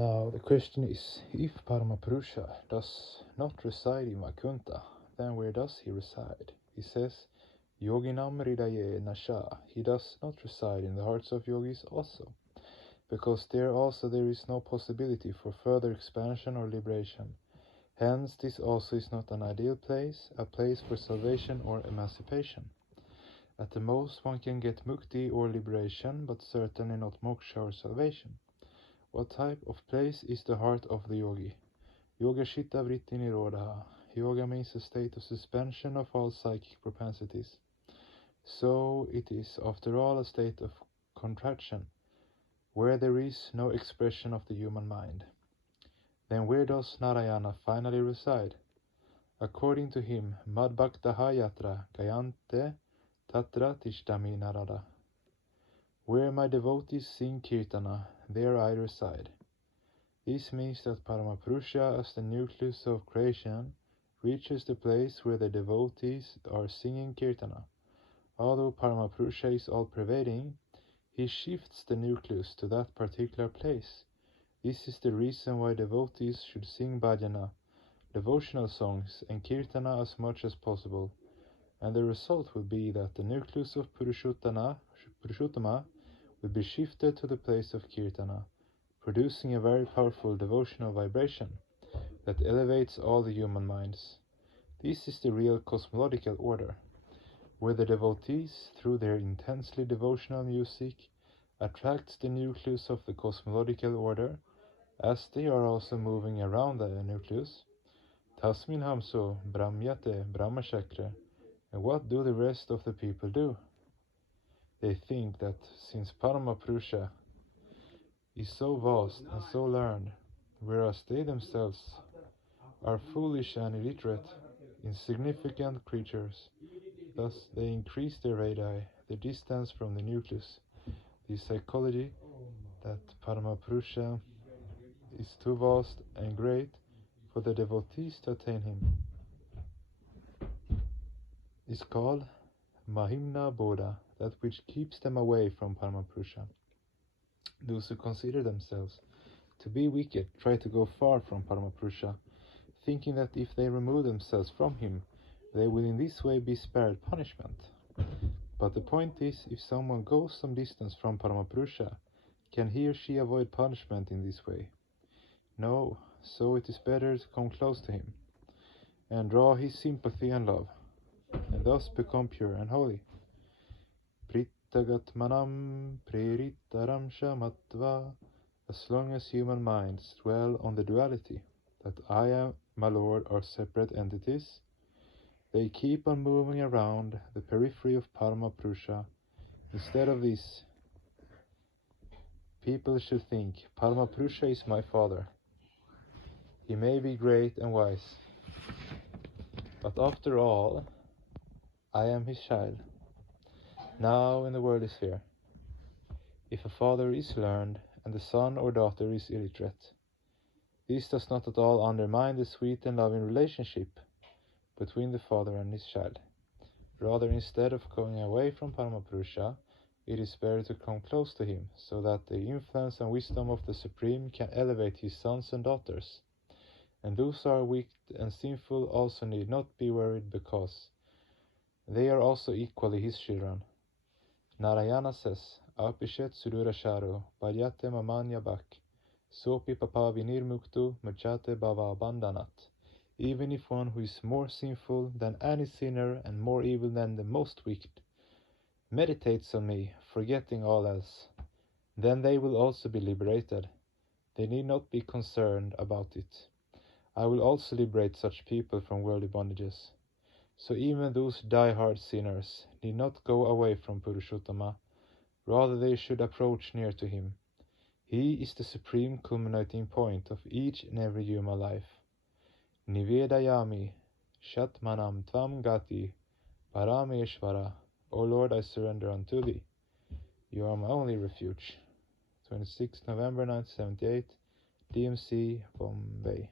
Now the question is, if Paramapurusha does not reside in Vaikuntha, then where does he reside? He says, Yoginam Hridaye Nasha. He does not reside in the hearts of yogis also, because there is no possibility for further expansion or liberation. Hence this also is not an ideal place, a place for salvation or emancipation. At the most one can get mukti or liberation, but certainly not moksha or salvation. What type of place is the heart of the yogi? Yoga Chitta Vritti Nirodha. Yoga means a state of suspension of all psychic propensities. So it is, after all, a state of contraction, where there is no expression of the human mind. Then where does Narayana finally reside? According to him, Madbhaktaha Yatra Gayante Tatra Tishtami Narada. Where my devotees sing Kirtana, there I reside. This means that Paramapurusha, as the nucleus of creation, reaches the place where the devotees are singing Kirtana. Although Paramapurusha is all-pervading, he shifts the nucleus to that particular place. This is the reason why devotees should sing bhajana, devotional songs, and Kirtana as much as possible, and the result will be that the nucleus of Purushottama will be shifted to the place of Kirtana, producing a very powerful devotional vibration that elevates all the human minds. This is the real cosmological order, where the devotees, through their intensely devotional music, attracts the nucleus of the cosmological order, as they are also moving around the nucleus. Tasmin hamso brahmyate brahmachakra. And what do the rest of the people do? They think that since Paramapurusha is so vast and so learned, whereas they themselves are foolish and illiterate, insignificant creatures, thus they increase their radii, the distance from the nucleus, the psychology that Paramapurusha is too vast and great for the devotees to attain him, is called Mahimna Bodha, that which keeps them away from Paramapurusha. Those who consider themselves to be wicked try to go far from Paramapurusha, thinking that if they remove themselves from him, they will in this way be spared punishment. But the point is, if someone goes some distance from Paramapurusha, can he or she avoid punishment in this way? No, so it is better to come close to him, and draw his sympathy and love, and thus become pure and holy. Prittagatmanam preritaram shamatva. As long as human minds dwell on the duality, that I and my Lord are separate entities, they keep on moving around the periphery of Paramapurusha. Instead of this, people should think, Paramapurusha is my father. He may be great and wise, but after all, I am his child. Now when the world is here, if a father is learned and the son or daughter is illiterate, this does not at all undermine the sweet and loving relationship between the father and his child. Rather, instead of going away from Paramapurusha, it is better to come close to him, so that the influence and wisdom of the Supreme can elevate his sons and daughters. And those who are wicked and sinful also need not be worried, because they are also equally his children. Narayana says, Apishet Sudurasharo, Bhadyate Mamanya Bak, Sopi Papa Vinirmuktu Machate Bhava Bandhanat. Even if one who is more sinful than any sinner and more evil than the most wicked meditates on me, forgetting all else, then they will also be liberated. They need not be concerned about it. I will also liberate such people from worldly bondages. So even those die-hard sinners need not go away from Purushottama, rather they should approach near to him. He is the supreme culminating point of each and every human life. Nivedayami Shatmanam Tvam Gati Parameshvara. O Lord, I surrender unto thee. You are my only refuge. 26 November 1978, DMC, Bombay.